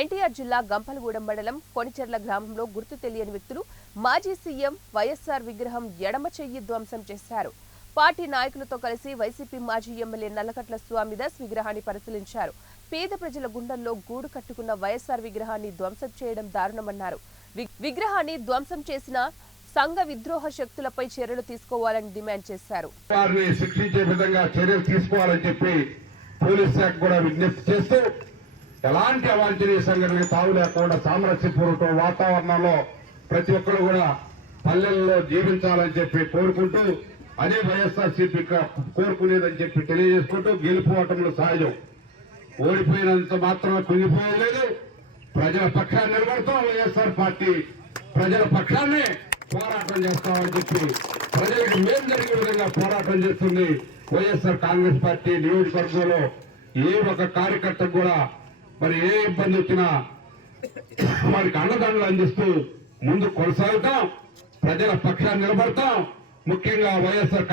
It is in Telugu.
ఎన్టీఆర్ జిల్లా గంపలగూడెం మండలం కొనిచెర్ల గ్రామంలో గుర్తు తెలియని వ్యక్తులు మాజీ సీఎం వైఎస్ఆర్ విగ్రహం ఎడమ చెయ్యి ధ్వంసం చేశారు. పార్టీ నాయకులతో కలిసి వైసీపీ మాజీ ఎమ్మెల్యే నల్లకట్ల స్వామిదాస్ విగ్రహాన్ని పరిశీలించారు. పేద ప్రజల గుండెల్లో గూడు కట్టుకున్న వైఎస్ఆర్ విగ్రహాన్ని ధ్వంసం చేయడం దారుణమన్నారు. విగ్రహాన్ని ధ్వంసం చేసిన సంఘ విద్రోహ శక్తులపై చర్యలు తీసుకోవాలని డిమాండ్ చేశారు. శిక్షించే విధంగా చర్యలు తీసుకోవాలని చెప్పి పోలీస్ శాఖ కూడా విజ్ఞప్తి చేస్తూ ఎలాంటి అవాంఛనీయ సంఘటనలు తావు లేకుండా సామరస్యపూర్వక వాతావరణంలో ప్రతి ఒక్కరు కూడా పల్లెల్లో జీవించాలని చెప్పి కోరుకుంటూ అదే వైఎస్ఆర్సీపీ కోరుకునేదని చెప్పి తెలియజేసుకుంటూ గెలుపోవటంలో సహజం. ఓడిపోయినంత మాత్రం కుంగిపోయలేదు. ప్రజల పక్షాన్ని నిలబడతాం. వైఎస్ఆర్ పార్టీ ప్రజల పక్షాన్నే పోరాటం చేస్తామని చెప్పి ప్రజలకు మేలు జరిగే విధంగా పోరాటం చేస్తుంది వైఎస్ఆర్ కాంగ్రెస్ పార్టీ. నియోజకవర్గంలో ఏ ఒక కార్యకర్తకు కూడా మరి ఏ ఇబ్బంది వచ్చినా వారికి అండదండలు అందిస్తూ ముందు కొనసాగుతాం. ప్రజల పక్షాన్ని నిలబడతాం. ముఖ్యంగా వైఎస్ఆర్